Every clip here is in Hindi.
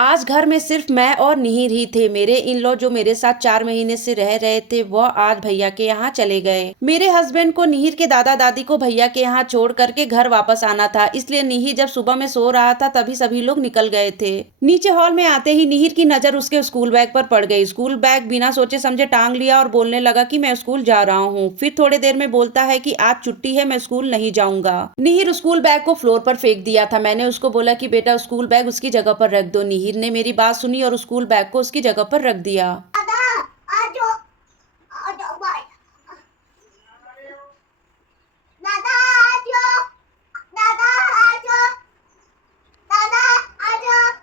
आज घर में सिर्फ मैं और निहिर ही थे। मेरे इन लॉ जो मेरे साथ 4 महीने से रह रहे थे वह आज भैया के यहाँ चले गए। मेरे हस्बैंड को निहिर के दादा दादी को भैया के यहाँ छोड़ करके घर वापस आना था, इसलिए निहिर जब सुबह में सो रहा था तभी सभी लोग निकल गए थे। नीचे हॉल में आते ही निहिर की नजर उसके स्कूल बैग पर पड़ गई। स्कूल बैग बिना सोचे समझे टांग लिया और बोलने लगा कि मैं स्कूल जा रहा हूँ। फिर थोड़ी देर में बोलता है कि आज छुट्टी है, मैं स्कूल नहीं जाऊंगा। निहिर स्कूल बैग को फ्लोर पर फेंक दिया था। मैंने उसको बोला कि बेटा स्कूल बैग उसकी जगह पर रख दो। निहिर ने मेरी बात सुनी और स्कूल बैग को उसकी जगह पर रख दिया। दादा आ जाओ, आ जाओ भाई। दादा आ जाओ, दादा आ जाओ, दादा आ जाओ।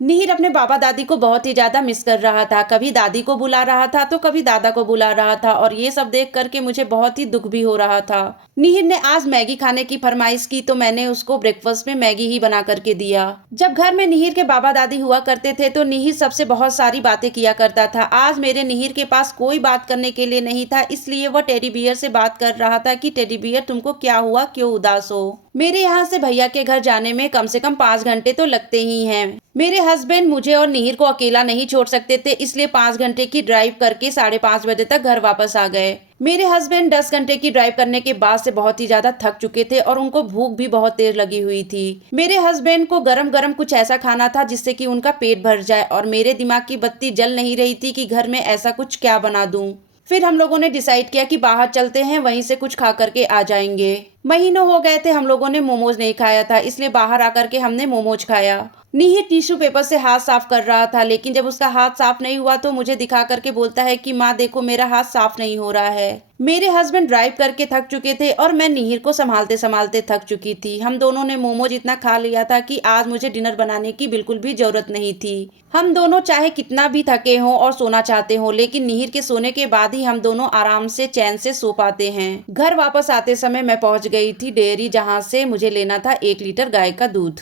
निहिर अपने बाबा दादी को बहुत ही ज्यादा मिस कर रहा था। कभी दादी को बुला रहा था तो कभी दादा को बुला रहा था और ये सब देख करके मुझे बहुत ही दुख भी हो रहा था। निहिर ने आज मैगी खाने की फरमाइश की तो मैंने उसको ब्रेकफास्ट में मैगी ही बना करके दिया। जब घर में निहिर के बाबा दादी हुआ करते थे तो निहिर सबसे बहुत सारी बातें किया करता था। आज मेरे निहिर के पास कोई बात करने के लिए नहीं था, इसलिए वह टेडी बियर से बात कर रहा था कि टेडी बियर तुमको क्या हुआ, क्यों उदास हो। मेरे यहाँ से भैया के घर जाने में कम से कम 5 घंटे तो लगते ही हैं। मेरे हस्बैंड मुझे और निहिर को अकेला नहीं छोड़ सकते थे, इसलिए 5 घंटे की ड्राइव करके 5:30 बजे तक घर वापस आ गए। मेरे हस्बैंड 10 घंटे की ड्राइव करने के बाद से बहुत ही ज्यादा थक चुके थे और उनको भूख भी बहुत तेज लगी हुई थी। मेरे हस्बैंड को गरम गरम कुछ ऐसा खाना था जिससे कि उनका पेट भर जाए और मेरे दिमाग की बत्ती जल नहीं रही थी कि घर में ऐसा कुछ क्या बना दूं। फिर हम लोगों ने डिसाइड किया कि बाहर चलते हैं, वहीं से कुछ खा करके आ जाएंगे। महीनों हो गए थे हम लोगों ने मोमोज नहीं खाया था, इसलिए बाहर आकर के हमने मोमोज खाया। निहिर टिश्यू पेपर से हाथ साफ कर रहा था, लेकिन जब उसका हाथ साफ नहीं हुआ तो मुझे दिखा करके बोलता है कि माँ देखो मेरा हाथ साफ नहीं हो रहा है। मेरे हस्बैंड ड्राइव करके थक चुके थे और मैं निहिर को संभालते संभालते थक चुकी थी। हम दोनों ने मोमोज इतना खा लिया था कि आज मुझे डिनर बनाने की बिल्कुल भी जरूरत नहीं थी। हम दोनों चाहे कितना भी थके हों और सोना चाहते हों, लेकिन निहिर के सोने के बाद ही हम दोनों आराम से चैन से सो पाते हैं। घर वापस आते समय मैं पहुंच गई थी डेयरी, जहां से मुझे लेना था 1 लीटर गाय का दूध।